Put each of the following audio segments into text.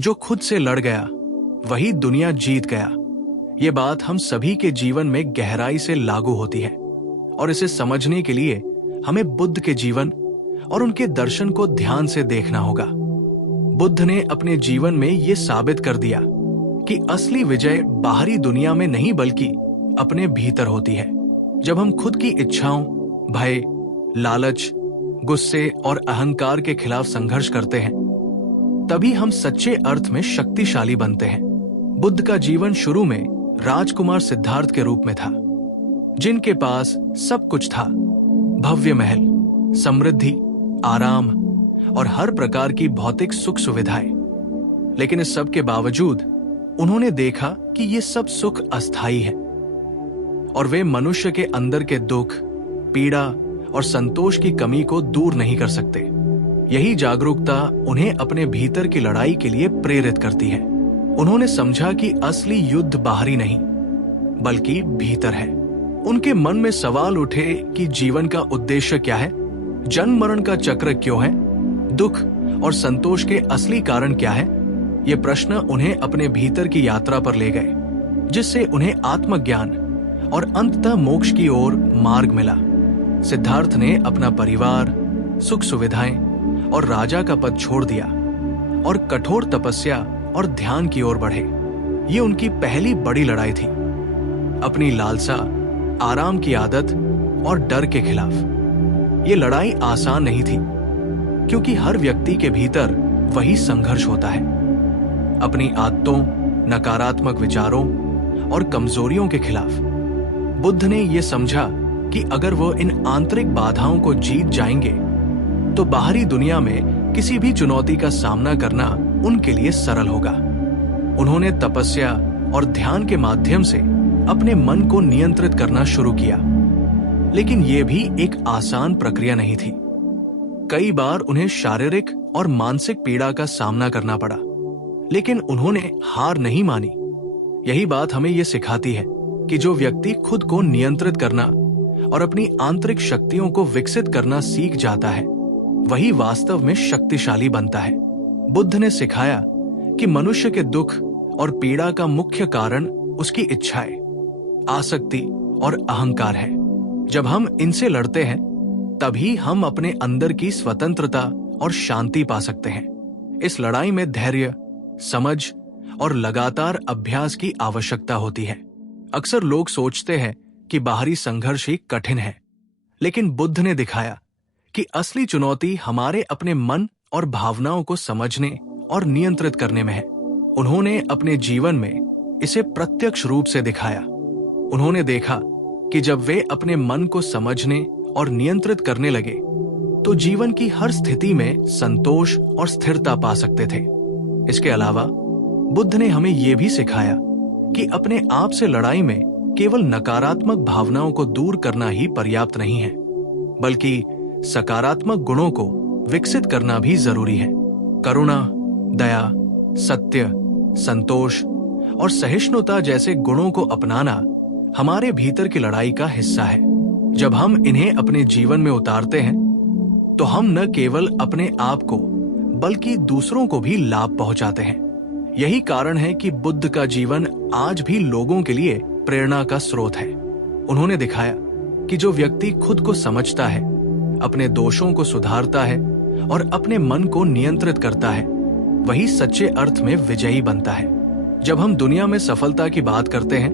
जो खुद से लड़ गया वही दुनिया जीत गया। ये बात हम सभी के जीवन में गहराई से लागू होती है और इसे समझने के लिए हमें बुद्ध के जीवन और उनके दर्शन को ध्यान से देखना होगा। बुद्ध ने अपने जीवन में ये साबित कर दिया कि असली विजय बाहरी दुनिया में नहीं बल्कि अपने भीतर होती है। जब हम खुद की इच्छाओं, भय, लालच, गुस्से और अहंकार के खिलाफ संघर्ष करते हैं, तभी हम सच्चे अर्थ में शक्तिशाली बनते हैं। बुद्ध का जीवन शुरू में राजकुमार सिद्धार्थ के रूप में था, जिनके पास सब कुछ था, भव्य महल, समृद्धि, आराम और हर प्रकार की भौतिक सुख सुविधाएं। लेकिन इस सब के बावजूद उन्होंने देखा कि ये सब सुख अस्थायी है और वे मनुष्य के अंदर के दुख, पीड़ा और संतोष की कमी को दूर नहीं कर सकते। यही जागरूकता उन्हें अपने भीतर की लड़ाई के लिए प्रेरित करती है। उन्होंने समझा कि असली युद्ध बाहरी नहीं बल्कि भीतर है। उनके मन में सवाल उठे कि जीवन का उद्देश्य क्या है, जन्म मरण का चक्र क्यों है, दुख और संतोष के असली कारण क्या है। ये प्रश्न उन्हें अपने भीतर की यात्रा पर ले गए, जिससे उन्हें आत्मज्ञान और अंततः मोक्ष की ओर मार्ग मिला। सिद्धार्थ ने अपना परिवार, सुख सुविधाएं और राजा का पद छोड़ दिया और कठोर तपस्या और ध्यान की ओर बढ़े। ये उनकी पहली बड़ी लड़ाई थी, अपनी लालसा, आराम की आदत और डर के खिलाफ। ये लड़ाई आसान नहीं थी, क्योंकि हर व्यक्ति के भीतर वही संघर्ष होता है, अपनी आदतों, नकारात्मक विचारों और कमजोरियों के खिलाफ। बुद्ध ने यह समझा कि अगर वो इन आंतरिक बाधाओं को जीत जाएंगे तो बाहरी दुनिया में किसी भी चुनौती का सामना करना उनके लिए सरल होगा। उन्होंने तपस्या और ध्यान के माध्यम से अपने मन को नियंत्रित करना शुरू किया, लेकिन यह भी एक आसान प्रक्रिया नहीं थी। कई बार उन्हें शारीरिक और मानसिक पीड़ा का सामना करना पड़ा, लेकिन उन्होंने हार नहीं मानी। यही बात हमें यह सिखाती है कि जो व्यक्ति खुद को नियंत्रित करना और अपनी आंतरिक शक्तियों को विकसित करना सीख जाता है, वही वास्तव में शक्तिशाली बनता है। बुद्ध ने सिखाया कि मनुष्य के दुख और पीड़ा का मुख्य कारण उसकी इच्छाएं, आसक्ति और अहंकार है। जब हम इनसे लड़ते हैं, तभी हम अपने अंदर की स्वतंत्रता और शांति पा सकते हैं। इस लड़ाई में धैर्य, समझ और लगातार अभ्यास की आवश्यकता होती है। अक्सर लोग सोचते हैं कि बाहरी संघर्ष ही कठिन है, लेकिन बुद्ध ने दिखाया कि असली चुनौती हमारे अपने मन और भावनाओं को समझने और नियंत्रित करने में है। उन्होंने अपने जीवन में इसे प्रत्यक्ष रूप से दिखाया। उन्होंने देखा कि जब वे अपने मन को समझने और नियंत्रित करने लगे, तो जीवन की हर स्थिति में संतोष और स्थिरता पा सकते थे। इसके अलावा बुद्ध ने हमें यह भी सिखाया कि अपने आप से लड़ाई में केवल नकारात्मक भावनाओं को दूर करना ही पर्याप्त नहीं है, बल्कि सकारात्मक गुणों को विकसित करना भी जरूरी है। करुणा, दया, सत्य, संतोष और सहिष्णुता जैसे गुणों को अपनाना हमारे भीतर की लड़ाई का हिस्सा है। जब हम इन्हें अपने जीवन में उतारते हैं, तो हम न केवल अपने आप को बल्कि दूसरों को भी लाभ पहुंचाते हैं। यही कारण है कि बुद्ध का जीवन आज भी लोगों के लिए प्रेरणा का स्रोत है। उन्होंने दिखाया कि जो व्यक्ति खुद को समझता है, अपने दोषों को सुधारता है और अपने मन को नियंत्रित करता है, वही सच्चे अर्थ में विजयी बनता है। जब हम दुनिया में सफलता की बात करते हैं,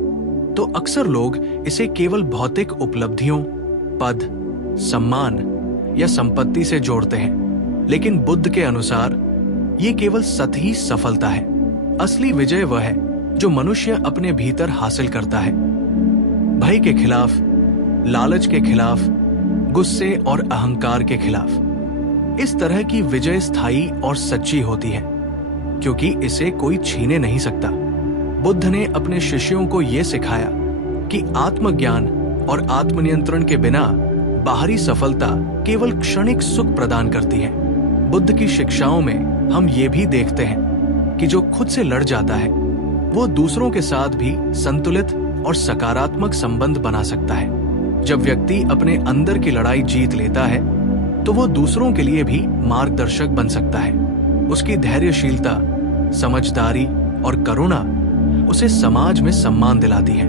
तो अक्सर लोग इसे केवल भौतिक उपलब्धियों, पद, सम्मान या संपत्ति से जोड़ते हैं, लेकिन बुद्ध के अनुसार ये केवल सतही सफलता है। असली विजय वह है जो मनुष्य अपने भीतर हासिल करता है, भय के खिलाफ, लालच के खिलाफ, गुस्से और अहंकार के खिलाफ। इस तरह की विजय स्थायी और सच्ची होती है, क्योंकि इसे कोई छीने नहीं सकता। बुद्ध ने अपने शिष्यों को यह सिखाया कि आत्मज्ञान और आत्मनियंत्रण के बिना बाहरी सफलता केवल क्षणिक सुख प्रदान करती है। बुद्ध की शिक्षाओं में हम ये भी देखते हैं कि जो खुद से लड़ जाता है, वो दूसरों के साथ भी संतुलित और सकारात्मक संबंध बना सकता है। जब व्यक्ति अपने अंदर की लड़ाई जीत लेता है, तो वो दूसरों के लिए भी मार्गदर्शक बन सकता है। उसकी धैर्यशीलता, समझदारी और करुणा उसे समाज में सम्मान दिलाती है।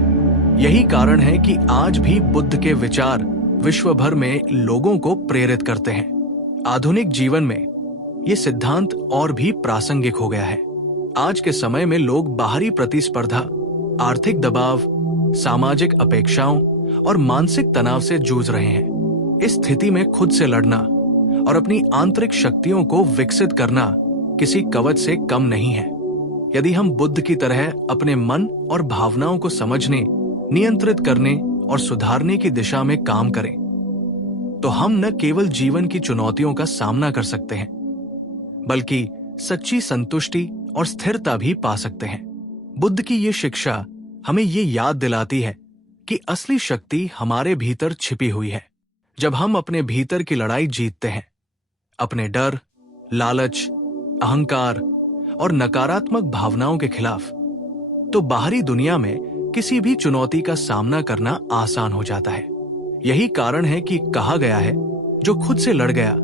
यही कारण है कि आज भी बुद्ध के विचार विश्व भर में लोगों को प्रेरित करते हैं। आधुनिक जीवन में ये सिद्धांत और भी प्रासंगिक हो गया है। आज के समय में लोग बाहरी प्रतिस्पर्धा, आर्थिक दबाव, सामाजिक अपेक्षाओं और मानसिक तनाव से जूझ रहे हैं। इस स्थिति में खुद से लड़ना और अपनी आंतरिक शक्तियों को विकसित करना किसी कवच से कम नहीं है। यदि हम बुद्ध की तरह अपने मन और भावनाओं को समझने, नियंत्रित करने और सुधारने की दिशा में काम करें, तो हम न केवल जीवन की चुनौतियों का सामना कर सकते हैं, बल्कि सच्ची संतुष्टि और स्थिरता भी पा सकते हैं। बुद्ध की ये शिक्षा हमें ये याद दिलाती है कि असली शक्ति हमारे भीतर छिपी हुई है। जब हम अपने भीतर की लड़ाई जीतते हैं, अपने डर, लालच, अहंकार और नकारात्मक भावनाओं के खिलाफ, तो बाहरी दुनिया में किसी भी चुनौती का सामना करना आसान हो जाता है। यही कारण है कि कहा गया है, जो खुद से लड़ गया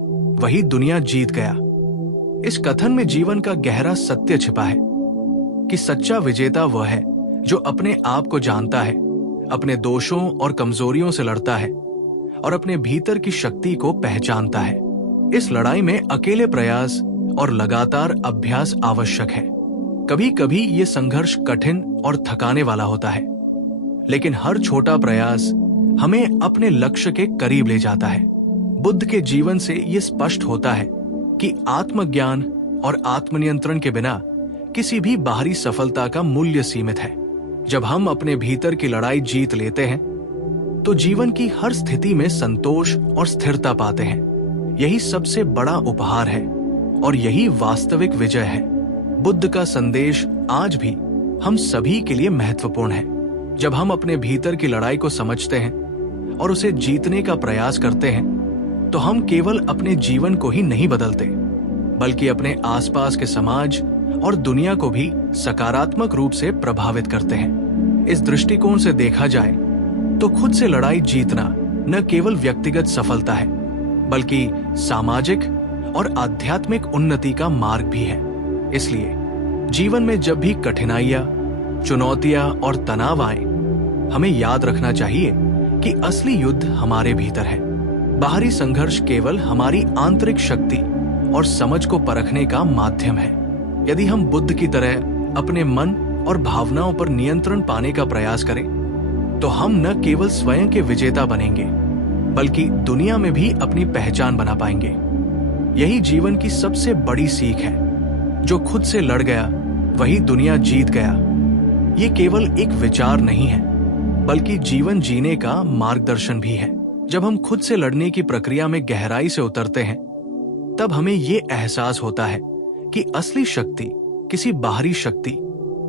वही दुनिया जीत गया। इस कथन में जीवन का गहरा सत्य छिपा है कि सच्चा विजेता वह है जो अपने आप को जानता है, अपने दोषों और कमजोरियों से लड़ता है और अपने भीतर की शक्ति को पहचानता है। इस लड़ाई में अकेले प्रयास और लगातार अभ्यास आवश्यक है। कभी कभी ये संघर्ष कठिन और थकाने वाला होता है, लेकिन हर छोटा प्रयास हमें अपने लक्ष्य के करीब ले जाता है। बुद्ध के जीवन से ये स्पष्ट होता है कि आत्मज्ञान और आत्मनियंत्रण के बिना किसी भी बाहरी सफलता का मूल्य सीमित है। जब हम अपने भीतर की लड़ाई जीत लेते हैं, तो जीवन की हर स्थिति में संतोष और स्थिरता पाते हैं। यही सबसे बड़ा उपहार है और यही वास्तविक विजय है। बुद्ध का संदेश आज भी हम सभी के लिए महत्वपूर्ण है। जब हम अपने भीतर की लड़ाई को समझते हैं और उसे जीतने का प्रयास करते हैं, तो हम केवल अपने जीवन को ही नहीं बदलते, बल्कि अपने आसपास के समाज और दुनिया को भी सकारात्मक रूप से प्रभावित करते हैं। इस दृष्टिकोण से देखा जाए तो खुद से लड़ाई जीतना न केवल व्यक्तिगत सफलता है, बल्कि सामाजिक और आध्यात्मिक उन्नति का मार्ग भी है। इसलिए जीवन में जब भी कठिनाइयां, चुनौतियां और तनाव आए, हमें याद रखना चाहिए कि असली युद्ध हमारे भीतर है। बाहरी संघर्ष केवल हमारी आंतरिक शक्ति और समझ को परखने का माध्यम है। यदि हम बुद्ध की तरह अपने मन और भावनाओं पर नियंत्रण पाने का प्रयास करें, तो हम न केवल स्वयं के विजेता बनेंगे, बल्कि दुनिया में भी अपनी पहचान बना पाएंगे। यही जीवन की सबसे बड़ी सीख है। जो खुद से लड़ गया वही दुनिया जीत गया। ये केवल एक विचार नहीं है, बल्कि जीवन जीने का मार्गदर्शन भी है। जब हम खुद से लड़ने की प्रक्रिया में गहराई से उतरते हैं, तब हमें ये एहसास होता है कि असली शक्ति किसी बाहरी शक्ति,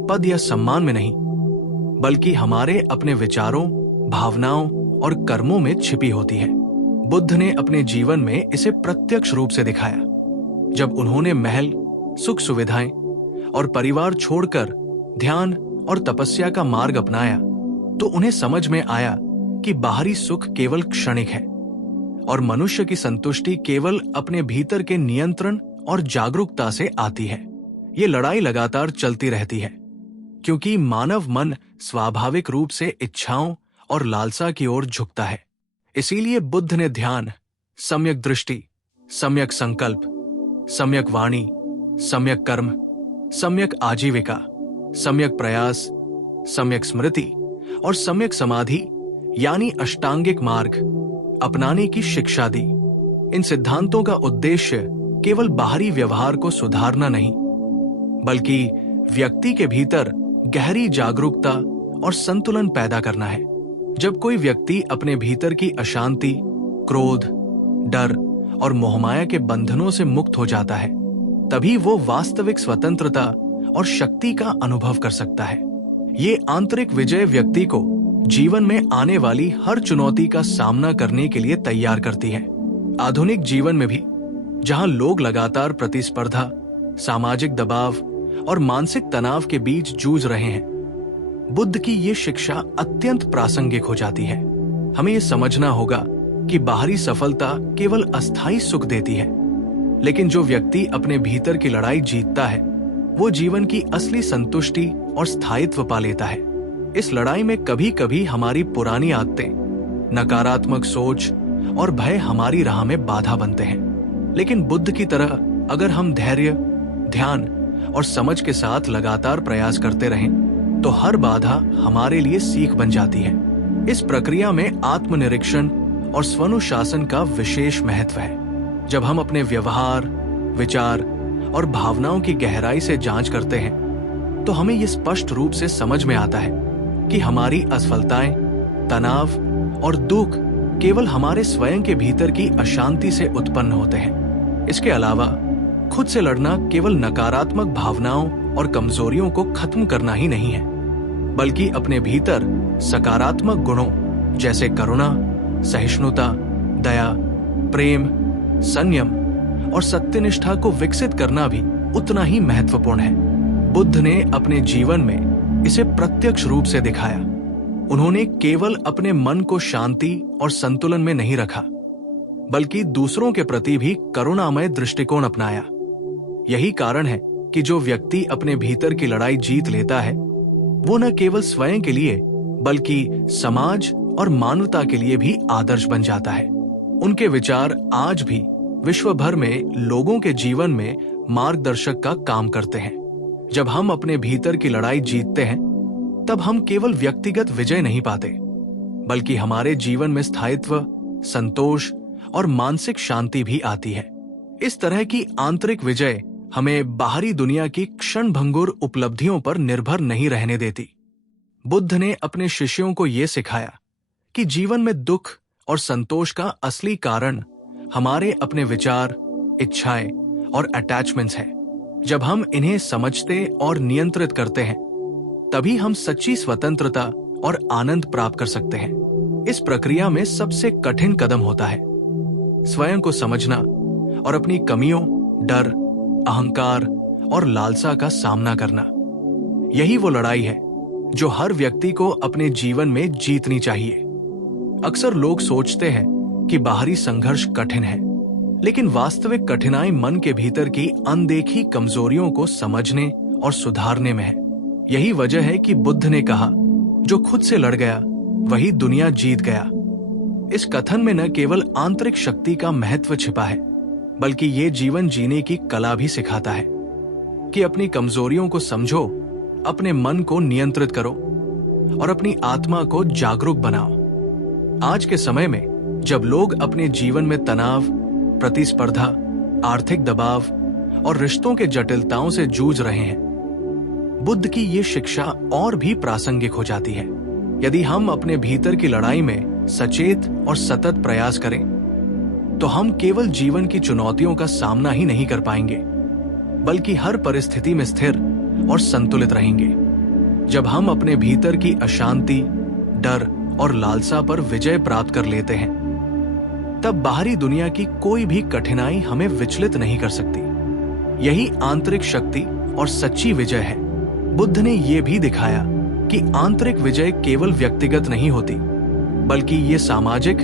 पद या सम्मान में नहीं, बल्कि हमारे अपने विचारों, भावनाओं और कर्मों में छिपी होती है। बुद्ध ने अपने जीवन में इसे प्रत्यक्ष रूप से दिखाया। जब उन्होंने महल, सुख सुविधाएं और परिवार छोड़कर ध्यान और तपस्या का मार्ग अपनाया, तो उन्हें समझ में आया कि बाहरी सुख केवल क्षणिक है और मनुष्य की संतुष्टि केवल अपने भीतर के नियंत्रण और जागरूकता से आती है। ये लड़ाई लगातार चलती रहती है, क्योंकि मानव मन स्वाभाविक रूप से इच्छाओं और लालसा की ओर झुकता है। इसीलिए बुद्ध ने ध्यान, सम्यक दृष्टि, सम्यक संकल्प, सम्यक वाणी, सम्यक कर्म, सम्यक आजीविका, सम्यक प्रयास, सम्यक स्मृति और सम्यक समाधि यानी अष्टांगिक मार्ग अपनाने की शिक्षा दी। इन सिद्धांतों का उद्देश्य केवल बाहरी व्यवहार को सुधारना नहीं, बल्कि व्यक्ति के भीतर गहरी जागरूकता और संतुलन पैदा करना है। जब कोई व्यक्ति अपने भीतर की अशांति, क्रोध, डर और मोहमाया के बंधनों से मुक्त हो जाता है, तभी वो वास्तविक स्वतंत्रता और शक्ति का अनुभव कर सकता है। ये आंतरिक विजय व्यक्ति को जीवन में आने वाली हर चुनौती का सामना करने के लिए तैयार करती है। आधुनिक जीवन में भी, जहां लोग लगातार प्रतिस्पर्धा, सामाजिक दबाव और मानसिक तनाव के बीच जूझ रहे हैं, बुद्ध की ये शिक्षा अत्यंत प्रासंगिक हो जाती है। हमें ये समझना होगा कि बाहरी सफलता केवल अस्थायी सुख देती है, लेकिन जो व्यक्ति अपने भीतर की लड़ाई जीतता है, वो जीवन की असली संतुष्टि और स्थायित्व पा लेता है। इस लड़ाई में कभी कभी हमारी पुरानी आदतें, नकारात्मक सोच और भय हमारी राह में बाधा बनते हैं। लेकिन बुद्ध की तरह अगर हम धैर्य, ध्यान और समझ के साथ लगातार प्रयास करते रहें, तो हर बाधा हमारे लिए सीख बन जाती है। इस प्रक्रिया में आत्मनिरीक्षण और स्वनुशासन का विशेष महत्व है। जब हम अपने व्यवहार, विचार और भावनाओं की गहराई से जांच करते हैं, तो हमें यह स्पष्ट रूप से समझ में आता है कि हमारी असफलताएं, तनाव और दुख केवल हमारे स्वयं के भीतर की अशांति से उत्पन्न होते हैं। इसके अलावा खुद से लड़ना केवल नकारात्मक भावनाओं और कमजोरियों को खत्म करना ही नहीं है, बल्कि अपने भीतर सकारात्मक गुणों जैसे करुणा, सहिष्णुता, दया, प्रेम, संयम और सत्यनिष्ठा को विकसित करना भी उतना ही महत्वपूर्ण है। बुद्ध ने अपने जीवन में इसे प्रत्यक्ष रूप से दिखाया। उन्होंने केवल अपने मन को शांति और संतुलन में नहीं रखा, बल्कि दूसरों के प्रति भी करुणामय दृष्टिकोण अपनाया। यही कारण है कि जो व्यक्ति अपने भीतर की लड़ाई जीत लेता है, वो न केवल स्वयं के लिए बल्कि समाज और मानवता के लिए भी आदर्श बन जाता है। उनके विचार आज भी विश्व भर में लोगों के जीवन में मार्गदर्शक का काम करते हैं। जब हम अपने भीतर की लड़ाई जीतते हैं, तब हम केवल व्यक्तिगत विजय नहीं पाते, बल्कि हमारे जीवन में स्थायित्व, संतोष और मानसिक शांति भी आती है। इस तरह की आंतरिक विजय हमें बाहरी दुनिया की क्षणभंगुर उपलब्धियों पर निर्भर नहीं रहने देती। बुद्ध ने अपने शिष्यों को यह सिखाया कि जीवन में दुख और संतोष का असली कारण हमारे अपने विचार, इच्छाएं और अटैचमेंट्स हैं। जब हम इन्हें समझते और नियंत्रित करते हैं, तभी हम सच्ची स्वतंत्रता और आनंद प्राप्त कर सकते हैं। इस प्रक्रिया में सबसे कठिन कदम होता है स्वयं को समझना और अपनी कमियों, डर, अहंकार और लालसा का सामना करना। यही वो लड़ाई है जो हर व्यक्ति को अपने जीवन में जीतनी चाहिए। अक्सर लोग सोचते हैं कि बाहरी संघर्ष कठिन है, लेकिन वास्तविक कठिनाई मन के भीतर की अनदेखी कमजोरियों को समझने और सुधारने में है। यही वजह है कि बुद्ध ने कहा, जो खुद से लड़ गया वही दुनिया जीत गया। इस कथन में न केवल आंतरिक शक्ति का महत्व छिपा है, बल्कि ये जीवन जीने की कला भी सिखाता है कि अपनी कमजोरियों को समझो, अपने मन को नियंत्रित करो और अपनी आत्मा को जागरूक बनाओ। आज के समय में जब लोग अपने जीवन में तनाव, प्रतिस्पर्धा, आर्थिक दबाव और रिश्तों के जटिलताओं से जूझ रहे हैं, बुद्ध की ये शिक्षा और भी प्रासंगिक हो जाती है। यदि हम अपने भीतर की लड़ाई में सचेत और सतत प्रयास करें, तो हम केवल जीवन की चुनौतियों का सामना ही नहीं कर पाएंगे, बल्कि हर परिस्थिति में स्थिर और संतुलित रहेंगे। जब हम अपने भीतर की अशांति, डर और लालसा पर विजय प्राप्त कर लेते हैं, तब बाहरी दुनिया की कोई भी कठिनाई हमें विचलित नहीं कर सकती। यही आंतरिक शक्ति और सच्ची विजय है। बुद्ध ने यह भी दिखाया कि आंतरिक विजय केवल व्यक्तिगत नहीं होती, बल्कि ये सामाजिक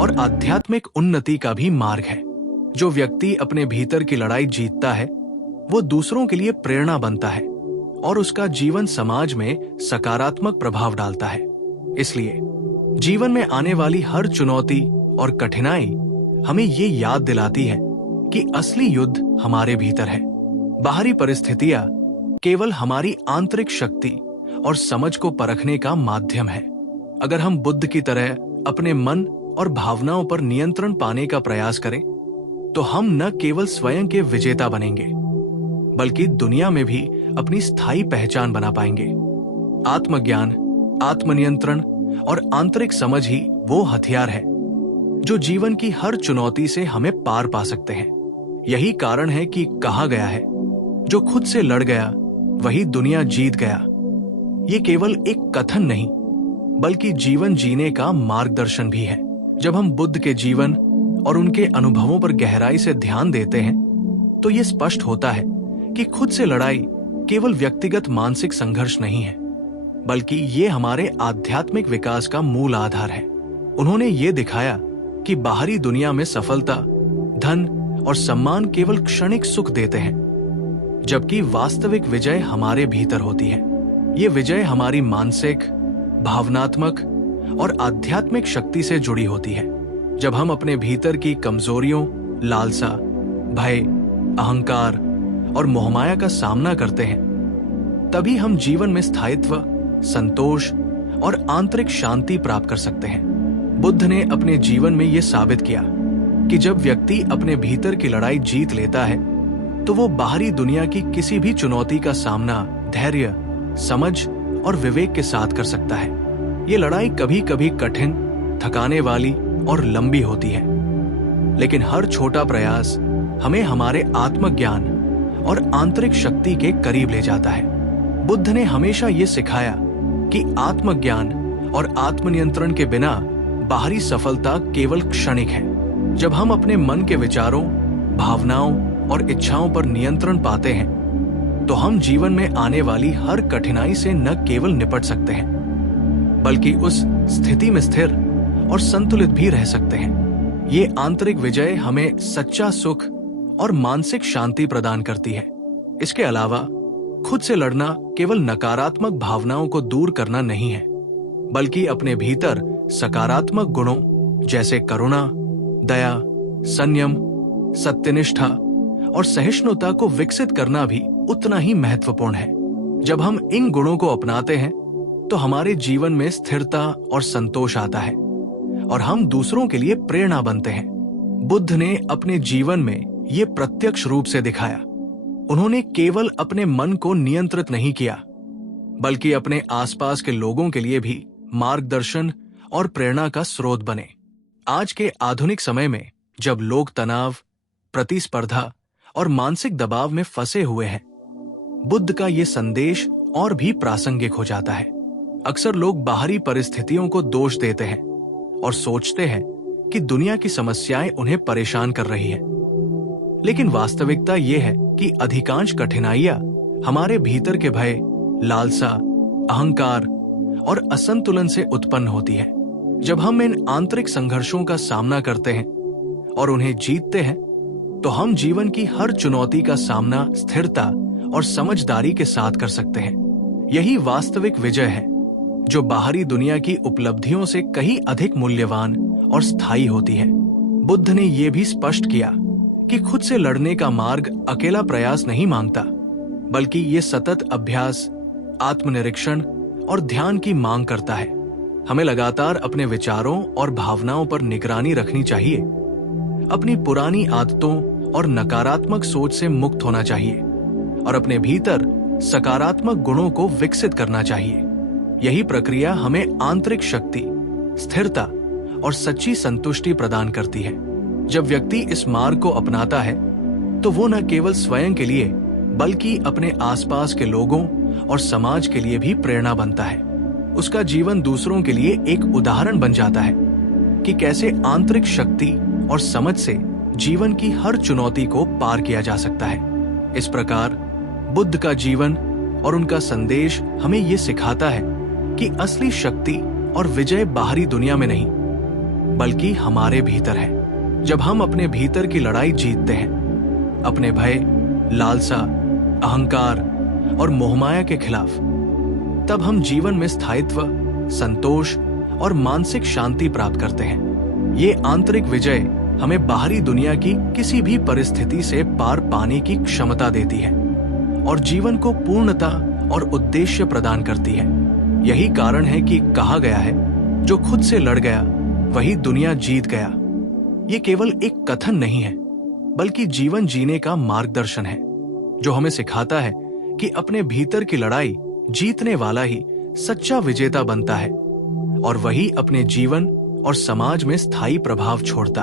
और आध्यात्मिक उन्नति का भी मार्ग है। जो व्यक्ति अपने भीतर की लड़ाई जीतता है, वो दूसरों के लिए प्रेरणा बनता है और उसका जीवन समाज में सकारात्मक प्रभाव डालता है। इसलिए जीवन में आने वाली हर चुनौती और कठिनाई हमें ये याद दिलाती है कि असली युद्ध हमारे भीतर है। बाहरी परिस्थितियां केवल हमारी आंतरिक शक्ति और समझ को परखने का माध्यम है। अगर हम बुद्ध की तरह अपने मन और भावनाओं पर नियंत्रण पाने का प्रयास करें, तो हम न केवल स्वयं के विजेता बनेंगे, बल्कि दुनिया में भी अपनी स्थायी पहचान बना पाएंगे। आत्मज्ञान, आत्मनियंत्रण और आंतरिक समझ ही वो हथियार है जो जीवन की हर चुनौती से हमें पार पा सकते हैं। यही कारण है कि कहा गया है, जो खुद से लड़ गया वही दुनिया जीत गया। ये केवल एक कथन नहीं, बल्कि जीवन जीने का मार्गदर्शन भी है। जब हम बुद्ध के जीवन और उनके अनुभवों पर गहराई से ध्यान देते हैं, तो ये स्पष्ट होता है कि खुद से लड़ाई केवल व्यक्तिगत मानसिक संघर्ष नहीं है, बल्कि ये हमारे आध्यात्मिक विकास का मूल आधार है। उन्होंने ये दिखाया कि बाहरी दुनिया में सफलता, धन और सम्मान केवल क्षणिक सुख देते हैं, जबकि वास्तविक विजय हमारे भीतर होती है। ये विजय हमारी मानसिक, भावनात्मक और आध्यात्मिक शक्ति से जुड़ी होती है। जब हम अपने भीतर की कमजोरियों, लालसा, भय, अहंकार और मोहमाया का सामना करते हैं, तभी हम जीवन में स्थायित्व, संतोष और आंतरिक शांति प्राप्त कर सकते हैं। बुद्ध ने अपने जीवन में यह साबित किया कि जब व्यक्ति अपने भीतर की लड़ाई जीत लेता है तो वो बाहरी दुनिया की किसी भी चुनौती का सामना धैर्य, समझ और विवेक के साथ कर सकता है। ये लड़ाई कभी कभी कठिन, थकाने वाली और लंबी होती है, लेकिन हर छोटा प्रयास हमें हमारे आत्मज्ञान और आंतरिक शक्ति के करीब ले जाता है। बुद्ध ने हमेशा ये सिखाया कि आत्मज्ञान और आत्मनियंत्रण के बिना बाहरी सफलता केवल क्षणिक है। जब हम अपने मन के विचारों, भावनाओं और इच्छाओं पर नियंत्रण पाते हैं, तो हम जीवन में आने वाली हर कठिनाई से न केवल निपट सकते हैं, बल्कि उस स्थिति में स्थिर और संतुलित भी रह सकते हैं। ये आंतरिक विजय हमें सच्चा सुख और मानसिक शांति प्रदान करती है। इसके अलावा खुद से लड़ना केवल नकारात्मक भावनाओं को दूर करना नहीं है, बल्कि अपने भीतर सकारात्मक गुणों जैसे करुणा, दया, संयम, सत्यनिष्ठा और सहिष्णुता को विकसित करना भी उतना ही महत्वपूर्ण है। जब हम इन गुणों को अपनाते हैं तो हमारे जीवन में स्थिरता और संतोष आता है और हम दूसरों के लिए प्रेरणा बनते हैं। बुद्ध ने अपने जीवन में ये प्रत्यक्ष रूप से दिखाया। उन्होंने केवल अपने मन को नियंत्रित नहीं किया, बल्कि अपने आसपास के लोगों के लिए भी मार्गदर्शन और प्रेरणा का स्रोत बने। आज के आधुनिक समय में जब लोग तनाव, प्रतिस्पर्धा और मानसिक दबाव में फंसे हुए हैं, बुद्ध का ये संदेश और भी प्रासंगिक हो जाता है। अक्सर लोग बाहरी परिस्थितियों को दोष देते हैं और सोचते हैं कि दुनिया की समस्याएं उन्हें परेशान कर रही हैं। लेकिन वास्तविकता ये है कि अधिकांश कठिनाइयां हमारे भीतर के भय, लालसा, अहंकार और असंतुलन से उत्पन्न होती है। जब हम इन आंतरिक संघर्षों का सामना करते हैं और उन्हें जीतते हैं, तो हम जीवन की हर चुनौती का सामना स्थिरता और समझदारी के साथ कर सकते हैं। यही वास्तविक विजय है, जो बाहरी दुनिया की उपलब्धियों से कहीं अधिक मूल्यवान और स्थायी होती है। बुद्ध ने यह भी स्पष्ट किया कि खुद से लड़ने का मार्ग अकेला प्रयास नहीं मांगता, बल्कि ये सतत अभ्यास, आत्मनिरीक्षण और ध्यान की मांग करता है। हमें लगातार अपने विचारों और भावनाओं पर निगरानी रखनी चाहिए, अपनी पुरानी आदतों और नकारात्मक सोच से मुक्त होना चाहिए और अपने भीतर सकारात्मक गुणों को विकसित करना चाहिए। यही प्रक्रिया हमें आंतरिक शक्ति, स्थिरता और सच्ची संतुष्टि प्रदान करती है। जब व्यक्ति इस मार्ग को अपनाता है, तो वो न केवल स्वयं के लिए, बल्कि अपने आसपास के लोगों और समाज के लिए भी प्रेरणा बनता है। उसका जीवन दूसरों के लिए एक उदाहरण बन जाता है कि कैसे आंतरिक शक्ति और समझ से जीवन की हर चुनौती को पार किया जा सकता है। इस प्रकार बुद्ध का जीवन और उनका संदेश हमें ये सिखाता है कि असली शक्ति और विजय बाहरी दुनिया में नहीं, बल्कि हमारे भीतर है। जब हम अपने भीतर की लड़ाई जीतते हैं, अपने भय, लालसा, अहंकार और मोहमाया के खिलाफ, तब हम जीवन में स्थायित्व, संतोष और मानसिक शांति प्राप्त करते हैं। ये आंतरिक विजय हमें बाहरी दुनिया की किसी भी परिस्थिति से पार पाने की क्षमता देती है और जीवन को पूर्णता और उद्देश्य प्रदान करती है। यही कारण है कि कहा गया है, जो खुद से लड़ गया वही दुनिया जीत गया। ये केवल एक कथन नहीं है, बल्कि जीवन जीने का मार्गदर्शन है, जो हमें सिखाता है कि अपने भीतर की लड़ाई जीतने वाला ही सच्चा विजेता बनता है और वही अपने जीवन और समाज में स्थायी प्रभाव छोड़ता।